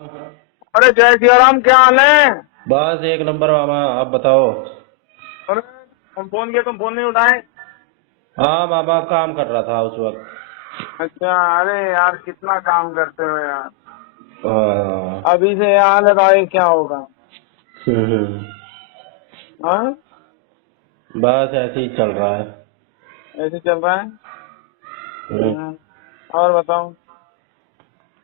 अरे जय सिया राम, क्या हाल है? बस एक नंबर मामा। आप बताओ। अरे हम फोन किए, तुम फोन नहीं उठाए। हाँ मामा, काम कर रहा था उस वक्त। अच्छा, अरे यार कितना काम करते हो यार। हाँ। अभी से यार लगाए क्या होगा। हम्म। हाँ, बस ऐसे ही चल रहा है। ऐसे चल रहा है। हम्म। हम्म, और बताओ।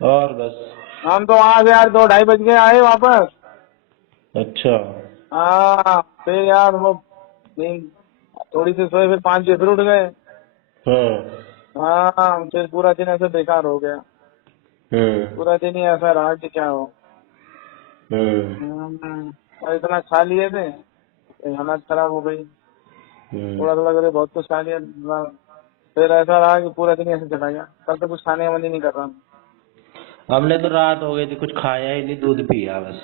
और बस। हम तो वहां से यार 2-2:30 बज के आए वापस। अच्छा। हाँ, फिर यार वो नींद थोड़ी सी सोए, फिर 5 बजे फिर उठ गए। हाँ। हाँ, फिर पूरा दिन ऐसे बेकार हो गया। हम्म। पूरा दिन ही ऐसा रहा कि क्या हो। हम्म। और इतना खा लिए थे, हालत खराब हो गई। हम्म। थोड़ा थोड़ा करके बहुत कुछ खा लिया। फिर ऐसा रहा कि पूरा दिन ऐसे चला गया। कल तो कुछ खाने का मन ही नहीं कर रहा। हमने तो रात हो गई थी, कुछ खाया ही नहीं, दूध पिया बस।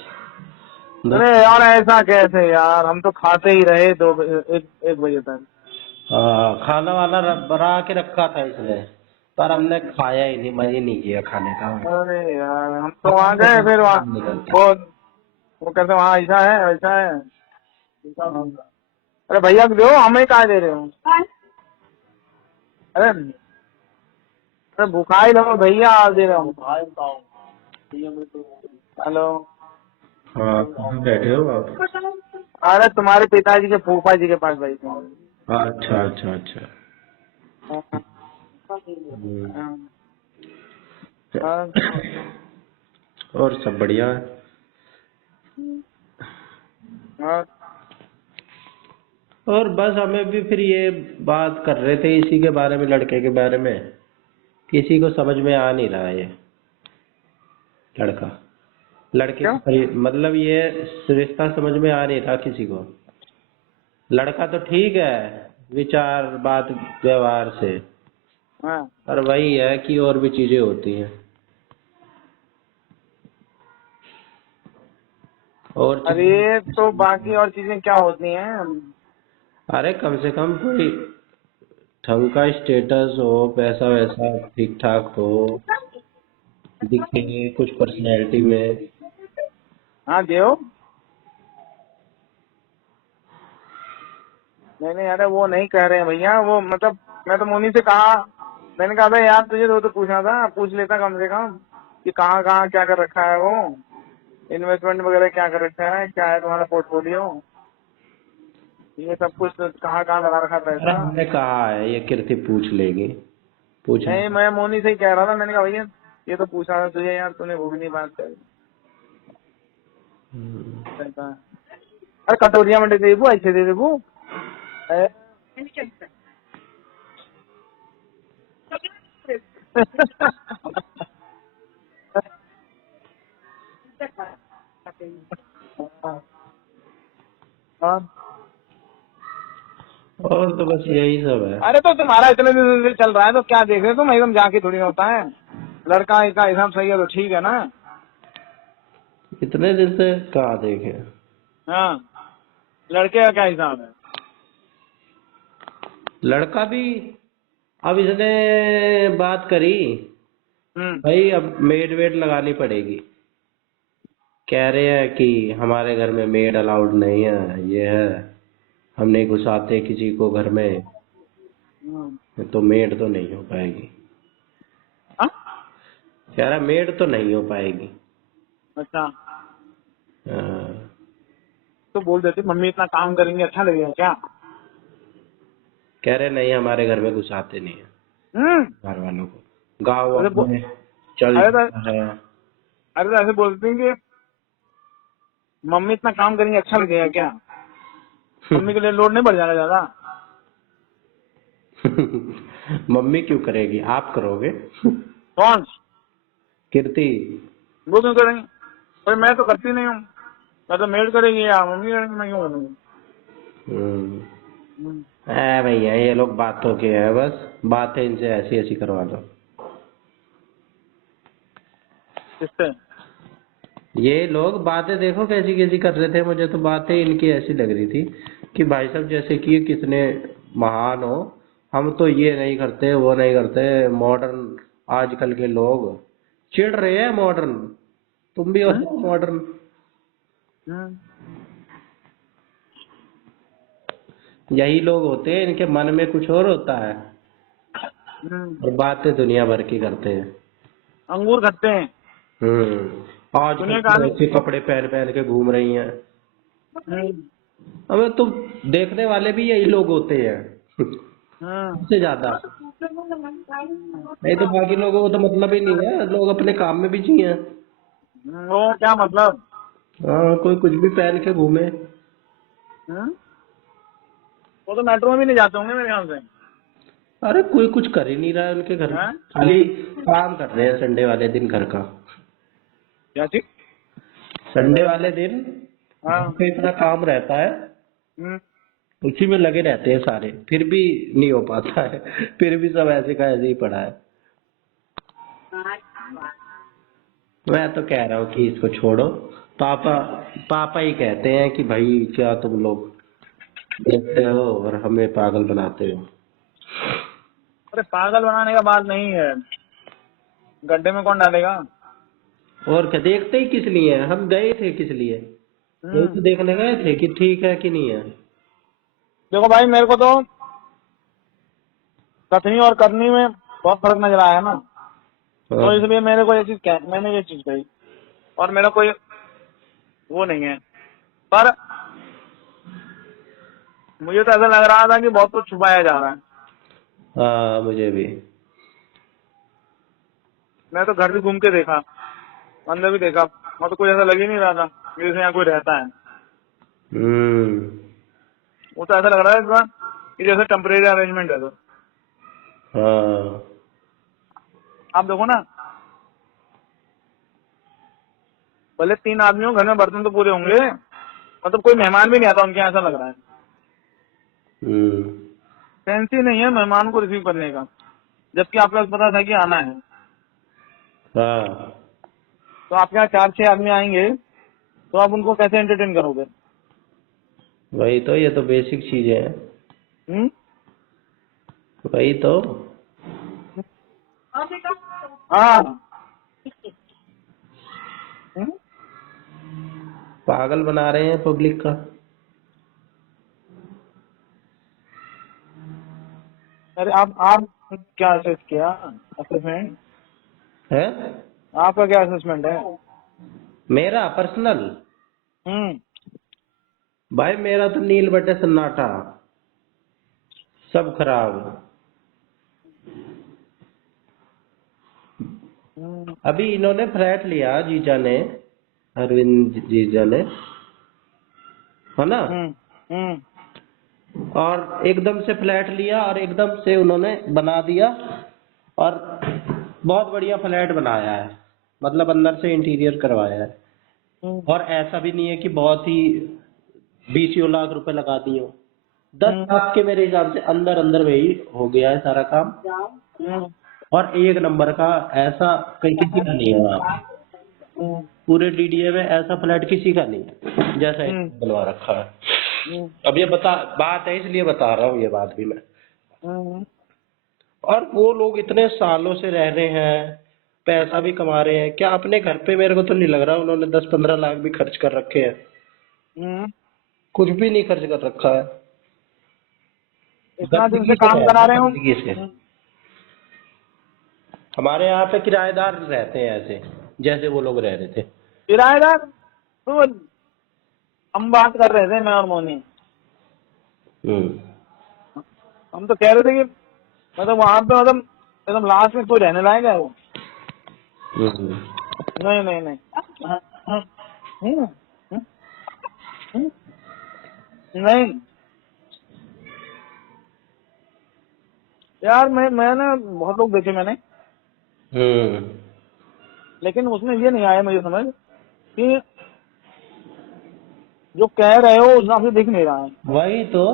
अरे दूध। यार ऐसा कैसे यार, हम तो खाते ही रहे 1 बजे तक। हाँ, खाना वाना बना के रखा था इसने, पर हमने खाया ही नहीं, मन ही नहीं किया खाने का। अरे यार हम तो वहाँ गए, फिर वहाँ वो कहते वहाँ ऐसा है वैसा है। अरे भैया को दो, हमें कहा दे रहे हो। अरे अरे भुखाई लो भैया, आप दे रहे हो। हेलो। हाँ, कहाँ बैठे हो आप? अरे तुम्हारे पिताजी के फूफा जी के पास भाई। अच्छा अच्छा अच्छा। हम्म। हाँ, और सब बढ़िया है। हाँ, और बस हमें भी फिर ये बात कर रहे थे इसी के बारे में, लड़के के बारे में। किसी को समझ में आ नहीं रहा ये लड़का। लड़के क्यों? को मतलब ये रिश्ता समझ में आ नहीं रहा किसी को। लड़का तो ठीक है, विचार बात व्यवहार से, हाँ, पर वही है कि और भी चीजें होती हैं। और अरे तो चीजें। बाकी और चीजें क्या होती हैं? अरे कम से कम कोई ढंग का स्टेटस हो, पैसा वैसा ठीक ठाक हो, दिखे कुछ पर्सनैलिटी में। हाँ देव। नहीं नहीं, अरे वो नहीं कह रहे हैं भैया, वो मतलब मैं तो मोनी से कहा। मैंने कहा भाई यार तुझे तो पूछना था, पूछ लेता कम से कम कि कहाँ कहाँ क्या कर रखा है वो, इन्वेस्टमेंट वगैरह क्या कर रखा है, क्या है तुम्हारा पोर्टफोलियो, ये सब कुछ कहाँ कहाँ लगा रखा है अरे पैसा। हमने कहा है ये कीर्ति पूछ लेगी, पूछना। नहीं, मैं मोनी से ही कह रहा था। मैंने कहा भैया ये तो पूछा था तुझे यार, तूने वो भी नहीं बात करी। कहता है, अरे कटोरिया में दे देबू, ऐसे दे देबू। हाँ। और तो बस यही सब है। अरे तो तुम्हारा इतने दिन से चल रहा है तो क्या देख रहे हो तुम, एकदम जाके थोड़ी ना होता है। लड़का का हिसाब सही है तो ठीक है ना। इतने दिन से कहाँ देखे। हाँ, लड़के का क्या हिसाब है? लड़का भी, अब इसने बात करी, हम्म। भाई अब मेड वेड लगानी पड़ेगी। कह रहे हैं कि हमारे घर में मेड अलाउड नहीं है, ये है, हम नहीं घुसाते किसी को घर में, हम्म। तो मेड तो नहीं हो पाएगी। हाँ? कह रहा मेड तो नहीं हो पाएगी। अच्छा, हाँ। तो बोल देती मम्मी इतना काम करेंगे अच्छा लगेगा क्या? कह रहे नहीं, हमारे घर में घुसाते नहीं है हम्म। घर वालों को, गाँव अरे वाँव में चल अरे जाता है। तो ऐसे बोलते हैं कि मम्मी इतना काम करेंगे अच्छा लगेगा क्या? मम्मी के लिए लोड नहीं बढ़ जाएगा ज्यादा? मम्मी क्यों करेगी, आप करोगे। कौन? कीर्ति। वो क्यों करेंगे? भाई मैं तो करती नहीं हूँ। मैं तो मेड करेगी या मम्मी करेंगी, मैं क्यों करूँगी? हम्म। हम्म। भैया ये लोग बातों के हैं, बस बातें इनसे ऐसी ऐसी करवा दो। किससे? ये लोग बातें देखो कैसी कैसी कर रहे थे, मुझे तो बातें इनकी ऐसी लग रही थी कि भाई साहब जैसे कि ये कितने महान हो, हम तो ये नहीं करते वो नहीं करते। मॉडर्न आजकल के लोग चिढ़ रहे हैं, मॉडर्न तुम भी होते हो मॉडर्न। हम्म, यही लोग होते हैं, इनके मन में कुछ और होता है और बातें दुनिया भर की करते हैं। अंगूर खट्टे हैं। आजकल दुनिया तो कहानी। ऐसे कपड़े पहन पहन के घूम रही हैं। हम्म, हमें तो देखने वाले भी यही लोग होते हैं हम्म, सबसे ज्यादा। नहीं तो बाकी लोगों को तो मतलब ही नहीं है, लोग अपने काम में बिजी हैं। वो क्या मतलब। हाँ, कोई कुछ भी पहन के घूमे। हम्म, वो तो मेट्रो में भी नहीं जाते होंगे मेरे ख्याल से। अरे कोई कुछ कर ही नहीं रहा है उनके घर में, हैं? खाली काम कर रहे हैं संडे वाले दिन घर का। क्या चीज। संडे वाले दिन हाँ। घर पे इतना काम रहता है, हम्म, उसी में लगे रहते हैं सारे, फिर भी नहीं हो पाता है। फिर भी सब ऐसे का ऐसे ही पड़ा है। मैं तो कह रहा हूँ कि इसको छोड़ो। पापा पापा ही कहते हैं कि भाई क्या तुम लोग देखते हो और हमें पागल बनाते हो। अरे पागल बनाने का बात नहीं है। गड्ढे में कौन डालेगा। और क्या, देखते ही किस लिए हैं? हम गए थे किस लिए? यही हम्म, तो देखने गए थे कि ठीक है कि नहीं है। देखो भाई मेरे को तो कथनी और करनी में बहुत फर्क नजर आया है ना। तो हाँ। इसलिए मेरे को ये चीज कह मैंने ये चीज कही। और मेरा कोई वो नहीं है। पर मुझे तो ऐसा लग रहा था कि बहुत कुछ छुपाया जा रहा है। हाँ, मुझे भी। मैं तो घर भी घूम के देखा, अंदर भी देखा, और तो कुछ ऐसा लग ही नहीं रहा था कि जैसे यहाँ कोई रहता है। हम्म। वो तो ऐसा लग रहा है इस बार कि जैसे टेम्परेरी अरेंजमेंट है। तो हाँ। आप देखो ना, भले 3 आदमी हो घर में, बर्तन तो पूरे होंगे, मतलब कोई मेहमान भी नहीं आता उनके यहाँ, ऐसा लग रहा है। हम्म। सेंस ही नहीं है मेहमान को रिसीव करने का, जबकि आपको पता था कि आना है। हाँ, तो आपके यहाँ 4-6 आदमी आएंगे तो आप उनको कैसे एंटरटेन करोगे। वही तो, ये तो बेसिक चीजें हैं। हम्म, वही तो। हाँ। हम्म? पागल बना रहे हैं पब्लिक का। अरे आप क्या असेस किया, असेसमेंट। है? आपका क्या असेसमेंट है। मेरा पर्सनल? हम्म, भाई मेरा तो नील बटे सन्नाटा, सब खराब। हम्म, अभी इन्होंने फ्लैट लिया जीजा ने, अरविंद जीजा ने, है ना? हम्म, हम्म, और एकदम से फ्लैट लिया और एकदम से उन्होंने बना दिया, और बहुत बढ़िया फ्लैट बनाया है, मतलब अंदर से इंटीरियर करवाया है। हम्म, और ऐसा भी नहीं है कि बहुत ही 20 लाख रुपए लगा दिए हो। 10 लाख के मेरे हिसाब से अंदर अंदर में ही हो गया है सारा काम। हम्म, और एक नंबर का, ऐसा कहीं किसी का नहीं है वहाँ। हम्म, पूरे डीडीए में ऐसा फ्लैट किसी का नहीं है जैसा हम्म, इन्होंने बनवा रखा है। हम्म, अब ये बात है, इसलिए बता रहा हूँ ये बात भी मैं। हम्म, और वो लोग इतने सालों से रह रहे हैं, पैसा भी कमा रहे हैं, क्या अपने घर पे मेरे को तो नहीं लग रहा उन्होंने 10-15 लाख भी खर्च कर रखे हैं। हम्म। कुछ भी नहीं खर्च कर रखा है। इतना दिन गंदगी से से काम रह करा रहे हैं, रहे हो। गंदगी से। हमारे यहाँ पे किराएदार रहते हैं ऐसे, जैसे वो लोग रह रहे थे। किराएदार तो हम बात कर रहे थे, मैं और मोनी। हम्म। हम तो कह रहे थे कि मतलब वहां पे मतलब एकदम लास्ट में कोई रहने लायक है वो। हम्म। नहीं नहीं नहीं। हम्म, हम्म, हम्म, नहीं यार, मैंने बहुत लोग देखे मैंने, हम्म। लेकिन उसमें ये नहीं आया मुझे समझ कि जो कह रहे हो उस हिसाब से दिख नहीं रहा है। वही तो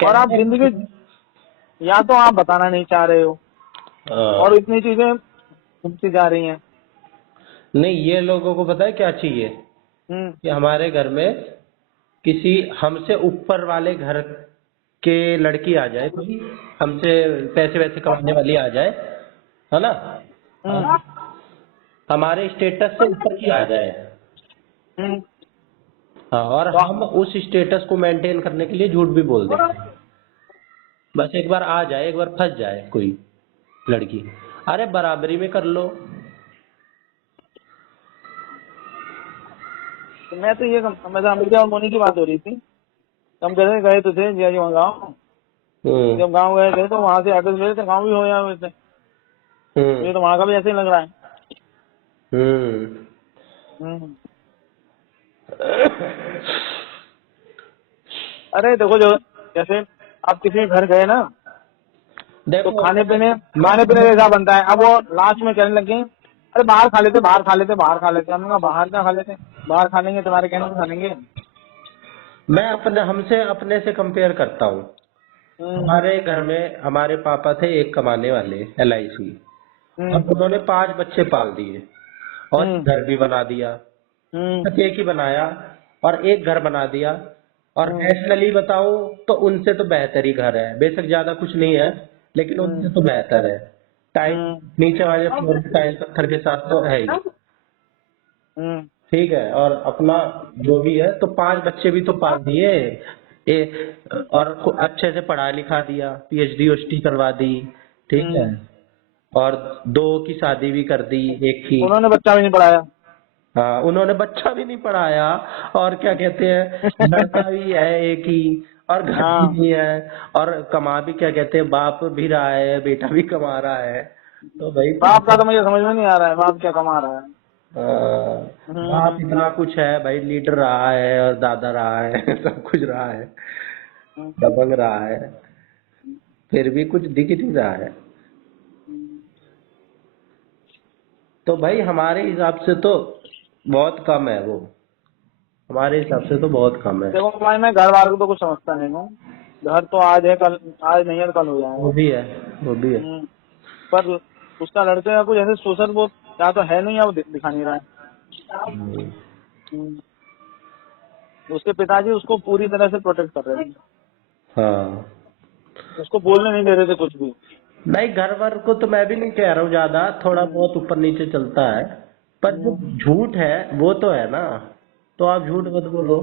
और आप कहने जिंदगी, या तो आप बताना नहीं चाह रहे हो, और हाँ। इतनी चीजें घूमती जा रही हैं। नहीं, ये लोगों को पता है क्या चाहिए? हम्म, कि हमारे घर में किसी हमसे ऊपर वाले घर के लड़की आ जाए, कोई हमसे पैसे वैसे कमाने वाली आ जाए, है ना? हम्म, हमारे स्टेटस से ऊपर की आ जाए। हम्म। हाँ, और हम उस स्टेटस को मेंटेन करने के लिए झूठ भी बोल दें। बस एक बार आ जाए, एक बार फंस जाए कोई लड़की, अरे बराबरी में कर लो। तो मैं तो ये मतलब अमेरिका और मोनी की बात हो रही थी। हम कह रहे गए तो थे जिया जी वहाँ गाँव। जब गाँव गए थे तो वहाँ से एड्रेस ले थे, गाँव भी हो गया वैसे। ये तो वहाँ का भी ऐसे ही लग रहा है। हम्म। अरे देखो, जो जैसे आप किसी के घर गए ना, तो देखो खाने पीने मैं का हिसाब बनता है। अब वो लास्ट में कहने लगे, अरे बाहर खा लेते, बाहर खा लेते, बाहर खा लेते। हमने कहा बाहर क्या खा लेते, बाहर खा लेंगे तुम्हारे कहने से खा लेंगे। मैं अपने हमसे अपने से कंपेयर करता हूँ। हम्म। हमारे घर में हमारे पापा थे एक कमाने वाले LIC, हम्म। अब उन्होंने 5 बच्चे पाल दिए और हम्म। घर भी बना दिया। हम्म। बस एक ही बनाया और एक घर बना दिया। और हम्म। नेशनली बताओ तो उनसे तो बेहतर ही घर है, बेशक ज्यादा कुछ नहीं है लेकिन हम्म। उनसे तो बेहतर है। टाइल हम्म। नीचे वाले फ्लोर पे टाइल पत्थर के साथ तो है ही। हम्म। ठीक है, और अपना जो भी है तो 5 बच्चे भी तो पाल दिए। और अच्छे से पढ़ा लिखा दिया, PhD UHD करवा दी। ठीक है, हम्म। और 2 की शादी भी कर दी, एक की। उन्होंने बच्चा भी नहीं पढ़ाया। हाँ, उन्होंने बच्चा भी नहीं पढ़ाया, और क्या कहते हैं, लड़का भी है एक ही, और घर भी हाँ। नहीं है, और कमा भी, क्या कहते हैं, बाप भी रहा है, बेटा भी कमा रहा है। तो भाई बाप का तो मुझे समझ में नहीं आ रहा है, बाप क्या कमा रहा है। बाप हम्म। इतना कुछ है भाई, लीडर रहा है और दादा रहा है सब कुछ रहा है, दबंग रहा है, फिर भी कुछ दिख नहीं रहा है। तो भाई हमारे हिसाब से तो बहुत कम है वो, हमारे हिसाब से तो बहुत कम है। देखो भाई, मैं घर वालों को तो कुछ समझता नहीं हूँ। घर तो आज है, कल आज नहीं है तो कल हो वो जाएगा। भी है, वो भी है। पर उसका लड़के का कुछ ऐसे सोशल वो या तो है नहीं, या वो दिखा नहीं रहा है। हम्म। उसके पिताजी उसको पूरी तरह से प्रोटेक्ट कर रहे थे, हाँ, उसको बोलने नहीं दे रहे थे कुछ भी। नहीं, घर वर को तो मैं भी नहीं कह रहा हूँ, ज्यादा थोड़ा बहुत ऊपर नीचे चलता है, पर जो झूठ है वो तो है ना। तो आप झूठ मत बोलो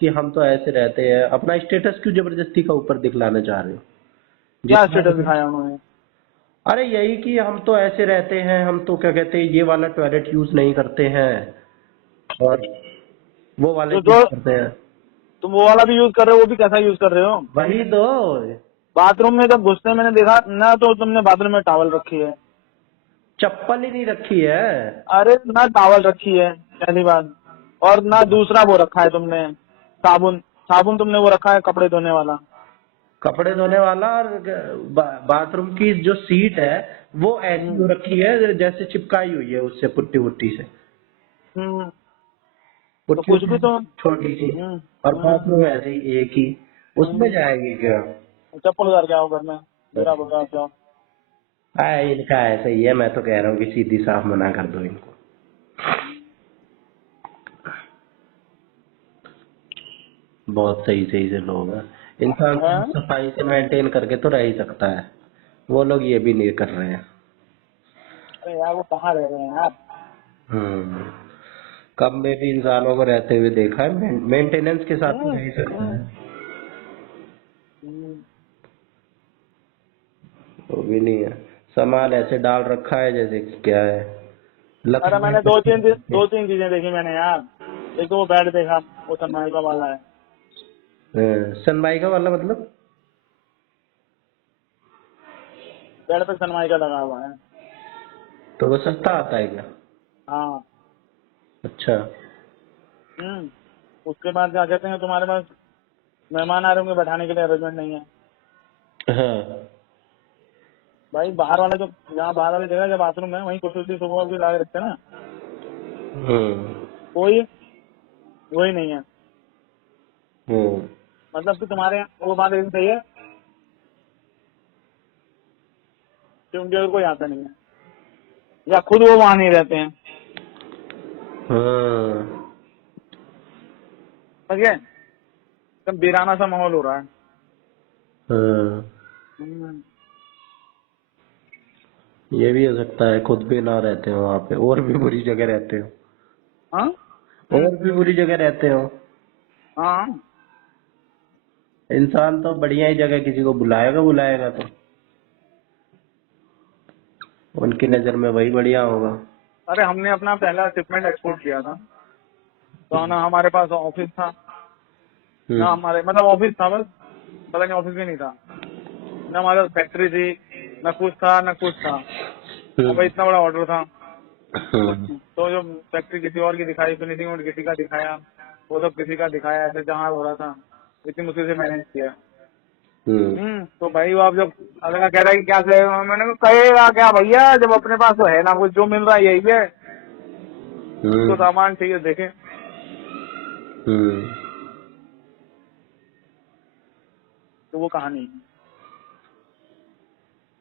कि हम तो ऐसे रहते हैं, अपना स्टेटस क्यों जबरदस्ती का ऊपर दिखलाना चाह रहे हो। क्या जितना स्टेटस दिखाया उन्होंने? अरे यही कि हम तो ऐसे रहते हैं, हम तो क्या कहते हैं, ये वाला टॉयलेट यूज नहीं करते हैं और वो वाला तो यूज जो करते हैं। तुम वो वाला भी यूज कर रहे हो, वो भी कैसा यूज कर रहे हो? वही तो। बाथरूम में जब घुसते मैंने देखा ना, तो तुमने बाथरूम में टॉवल रखी है। चप्पल ही नहीं रखी है। अरे ना टॉवल रखी है पहली बात, और ना दूसरा वो रखा है तुमने, साबुन। साबुन तुमने वो रखा है कपड़े धोने वाला। कपड़े धोने वाला, और बाथरूम की जो सीट है वो ऐसी हो रखी है जैसे चिपकाई हुई है उससे, पुट्टी वुट्टी से, हम्म। तो पुट्टी कुछ भी वुट्टी तो। छोटी सी। हम्म। और हम्म। बाथरूम ऐसे ही एक ही, उसमें जाएगी क्या। चप्पल उतार के आओ घर में, मेरा बता जाओ। इनका ऐसा ही है, मैं तो कह रहा हूँ कि सीधी साफ मना कर दो इनको। बहुत सही सही से लोग हैं, इंसान हाँ? सफाई से मेंटेन करके तो रह ही सकता है, वो लोग ये भी नहीं कर रहे हैं। अरे यार, वो कहाँ रह रहे हैं यार। हम्म। कब में भी इंसानों को रहते हुए देखा है, मेंटेनेंस के साथ तो हम्म। रह ही सकता हम्म। है। हम्म। वो भी नहीं है, सामान ऐसे डाल रखा है जैसे कि क्या है, अरे लकड़ी मैंने है। दो तीन चीजें देखी मैंने यार। एक तो वो बेड देखा, वो सनमाइका वाला है। सनमाइका वाला मतलब। बेड पे सनमाइका लगा हुआ है। तो वो सस्ता आता है क्या। हाँ। अच्छा। उसके बाद क्या कहते हैं, तुम्हारे पास मेहमान आ रहे होंगे, बैठाने के लिए अरेंजमेंट नहीं है। हाँ। भाई बाहर वाला जो, जहाँ बाहर वाली जगह जब बाथरूम है, वहीं कुर्सी सुबह भी ला के रखते हैं ना। हम्म। कोई वही नहीं है। हम्म। मतलब कि तुम्हारे यहाँ वो बात एकदम सही है कि उनके घर कोई आता नहीं है, या खुद वो वहां नहीं रहते हैं। हाँ। समझ गए? एकदम वीराना सा माहौल हो रहा है। हाँ। ये भी हो सकता है खुद भी ना रहते हो वहाँ पे, और भी बुरी जगह रहते हो। हाँ और भी बुरी जगह रहते हो। हाँ। इंसान तो बढ़िया ही जगह किसी को बुलाएगा बुलाएगा तो उनकी नजर में वही बढ़िया होगा। अरे हमने अपना पहला शिपमेंट एक्सपोर्ट किया था, तो ना हमारे पास ऑफिस था, ना हम्म हमारे मतलब ऑफिस था बस, पता नहीं ऑफिस भी नहीं था, ना हमारे पास फैक्ट्री थी, ना कुछ था ना कुछ था। अब हम्म इतना बड़ा ऑर्डर था, हम्म तो जो फैक्ट्री किसी और की दिखाई, फिनिशिंग और किसी का दिखाया, वो सब किसी का दिखाया, ऐसे जहाँ हो रहा था इतनी मुश्किल से मैनेज किया। हम्म तो भाई वो आप जब अगला कह रहा है कि क्या से, मैंने कहा कहेगा क्या भैया, जब अपने पास तो है ना कुछ, जो मिल रहा है यही है, जो हम्म सामान चाहिए देखे, हम्म। तो वो कहानी है।